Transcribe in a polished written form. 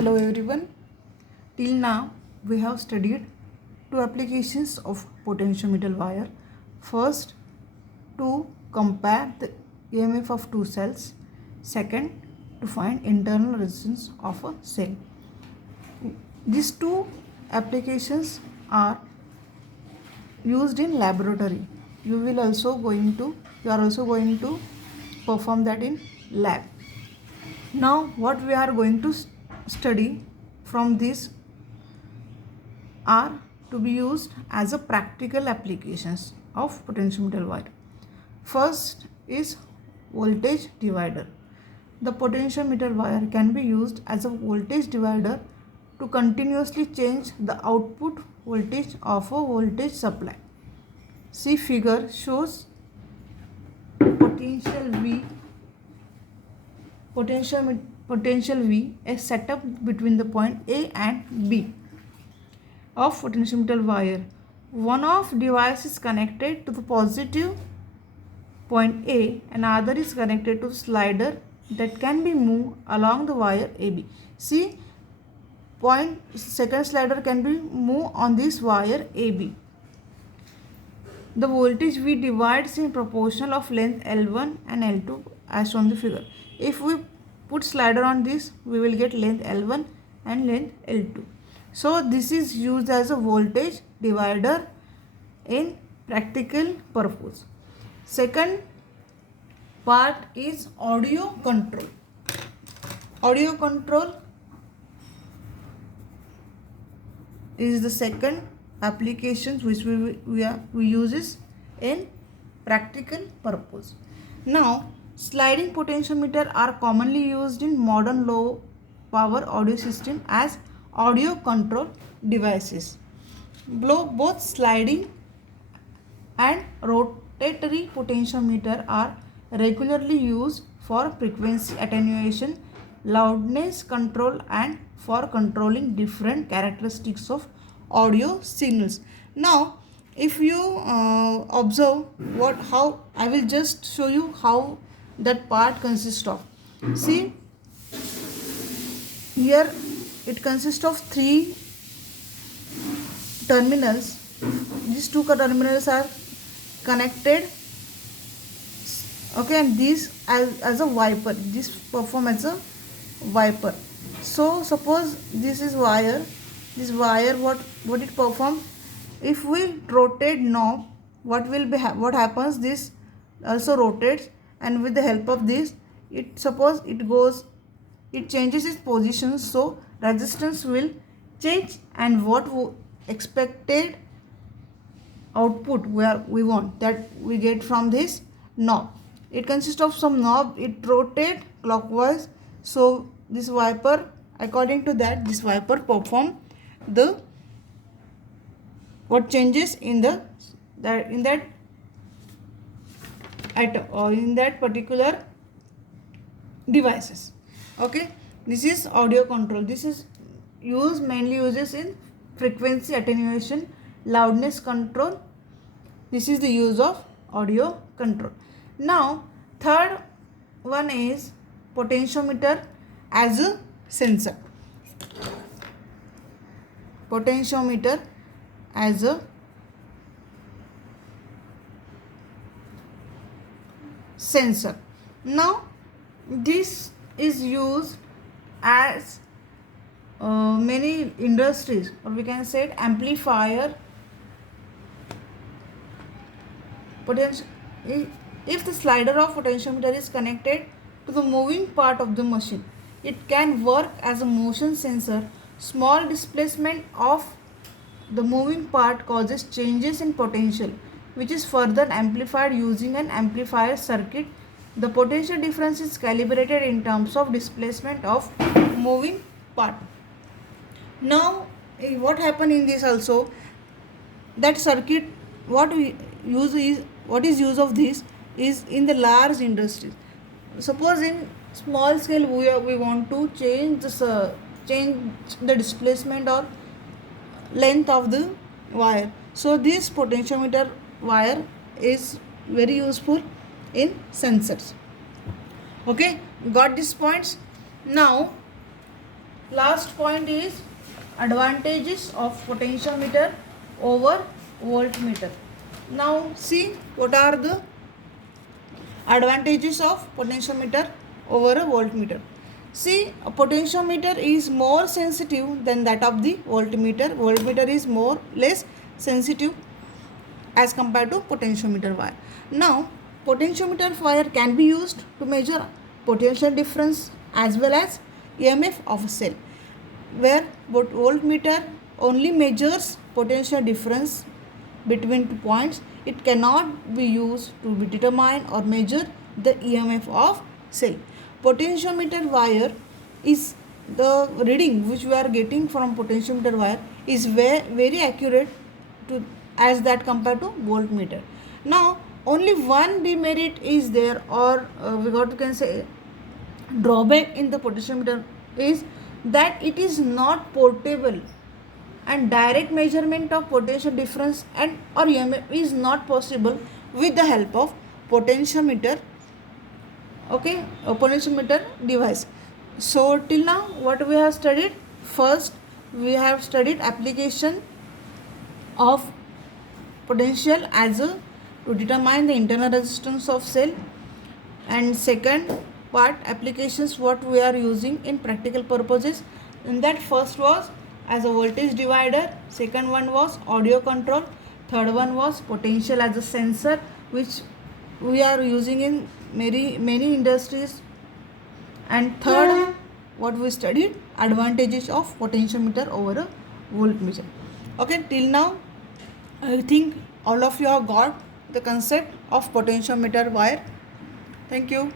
Hello everyone. Till now we have studied two applications of potentiometer wire. First, to compare the EMF of two cells. Second, to find internal resistance of a cell. These two applications are used in laboratory. You are also going to perform that in lab. Now what we are going to study from this are to be used as a practical applications of potentiometer wire. First is voltage divider. The potentiometer wire can be used as a voltage divider to continuously change the output voltage of a voltage supply. See figure shows potential V is set up between the point A and B of potentiometer wire. One of device is connected to the positive point A and other is connected to slider that can be moved along the wire AB. See, second slider can be moved on this wire AB. The voltage V divides in proportional of length L1 and L2 as shown in the figure. If we put slider on this, we will get length L1 and length L2. So this is used as a voltage divider in practical purpose. Second part is audio control. Audio control is the second applications which we uses in practical purpose. Now sliding potentiometer are commonly used in modern low power audio system as audio control devices. Both sliding and rotatory potentiometer are regularly used for frequency attenuation, loudness control and for controlling different characteristics of audio signals. Now if you observe how I will just show you how that part consists of. See here it consists of three terminals. These two terminals are connected, okay, and these as a wiper, this perform as a wiper. So suppose this is wire, this wire what it performs, if we rotate knob, what happens, this also rotates, and with the help of this it changes its position, so resistance will change and what expected output where we want that we get from this knob. It consists of some knob, it rotates clockwise, so this wiper, according to that, this wiper perform the what changes in that atom or in that particular devices. Okay, this is audio control. This is mainly uses in frequency attenuation, loudness control. This is the use of audio control. Now third one is potentiometer as a sensor. Potentiometer as a sensor. Now this is used as many industries, or we can say amplifier. If the slider of potentiometer is connected to the moving part of the machine, it can work as a motion sensor. Small displacement of the moving part causes changes in potential, which is further amplified using an amplifier circuit. The potential difference is calibrated in terms of displacement of moving part. Now what happened in this also, that circuit, what is use of this is in the large industries. Suppose in small scale we want to change the displacement or length of the wire, so this potentiometer wire is very useful in sensors. Okay, got these points. Now last point is advantages of potentiometer over voltmeter. Now see what are the advantages of potentiometer over a voltmeter. See, a potentiometer is more sensitive than that of the voltmeter. Voltmeter is less sensitive as compared to potentiometer wire. Now, potentiometer wire can be used to measure potential difference as well as EMF of a cell, where voltmeter only measures potential difference between 2 points. It cannot be used to determine or measure the EMF of cell. Potentiometer wire is the reading which we are getting from potentiometer wire is very accurate to as that compared to voltmeter. Now only one demerit is there, or we can say drawback in the potentiometer is that it is not portable, and direct measurement of potential difference and or EMF is not possible with the help of potentiometer. Okay, a potentiometer device. So till now what we have studied, first we have studied application of potential as a to determine the internal resistance of cell, and second part applications what we are using in practical purposes. In that, first was as a voltage divider, second one was audio control, third one was potential as a sensor, which we are using in many industries, and third what we studied, advantages of potentiometer over a voltmeter. Okay, till now I think all of you have got the concept of potentiometer wire. Thank you.